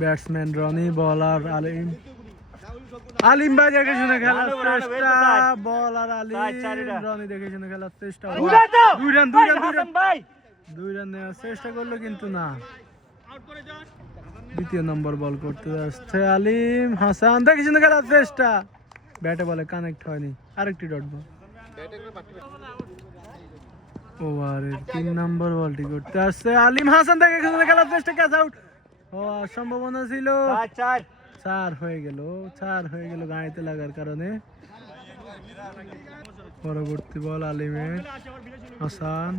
Batsman Roni, বলার আলিম। আলিম ভাই দেখে শুনে খেলার চেষ্টা, বলার আলিম। রনি দেখে শুনে খেলার চেষ্টা, 2 রান নেওয়ার চেষ্টা করলো কিন্তু না। দ্বিতীয় নম্বর বল করতে যাচ্ছে আলিম। হাসান দেখে শুনে খেলার চেষ্টা, ব্যাটে বলে কানেক্ট হয়নি। আরেকটি ডট বল। ওভারের 3 নম্বর বলটি করতে আসছে আলিম। হাসান দেখে শুনে খেলার চেষ্টা, ক্যাচ আউট হওয়ার সম্ভাবনা ছিল। 4 হয়ে গেল গাড়িতে লাগার কারণে। পরবর্তী বল আলিমের। Hasan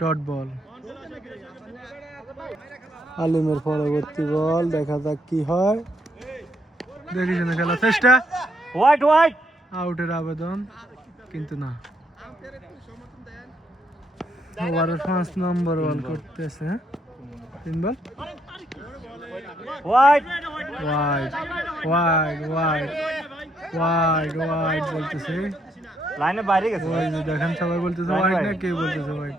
dot ball. আলিমের পরবর্তী বল, দেখা যাক কি হয়। দেখি শুনে খেলার চেষ্টা, আউটের আবেদন কিন্তু না। ওভারের 5 নম্বর বল করতেছে। 3 বল ওয়াইড বলতেছে। লাইনের বাইরে গেছে। দেখেন সবাই বলতেছে ওয়াইড, না কে বলতেছে ওয়াইড?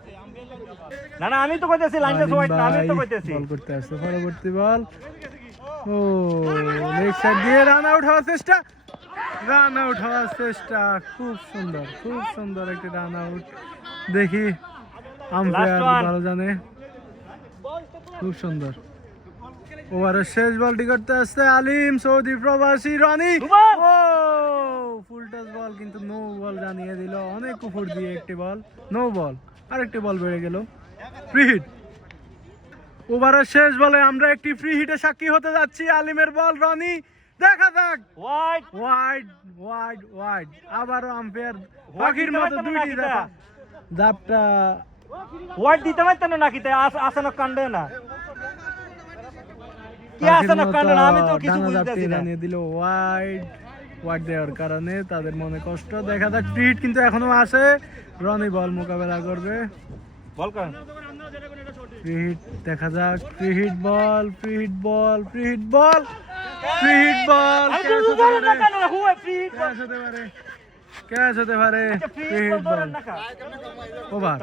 না আমি তো কইতেছি লাইনটা ওয়াইড না, আমি তো কইতেছি। বল করতে আসছে পরবর্তী বল। ও লেগ সাইড দিয়ে রান আউট হওয়ার চেষ্টা। খুব সুন্দর একটি রান আউট। দেখি আম্পায়ার ভালো জানে। খুব সুন্দর। ওভারের শেষ বলটি করতে আসছে আলিম, সৌদি প্রবাসী রনি। ফুল টাচ বল কিন্তু নো বল জানিয়ে দিল। অনেক উপর দিয়ে একটি বল, নো বল। আরেকটি বল বেড়ে গেল। Free hit. ওভারের শেষ বলে আমরা একটি ফ্রি হিটে সাক্ষী হতে যাচ্ছি। আলিমের বল, রনি। দেখা যাক। ওয়াইড। আবারও আম্পায়ার পাখির মতো দুইটি দাপটা ওয়াইড দিতে পারতেন না, কি আসানো কাণ্ড না, কি আসানো কাণ্ড না, আমি তো কিছু বুঝতেছি না। জানিয়ে দিল ওয়াইড দেওয়ার কারণে তাদের মনে কষ্ট। দেখা যাক ফ্রি হিট কিন্তু এখনো আছে। রনি বল মোকাবেলা করবে। বল কর। ফ্রি হিট দেখা যাক। ফ্রি হিট বল। ক্যাচ হতে পারে। ফ্রি হিট বল। ওভার।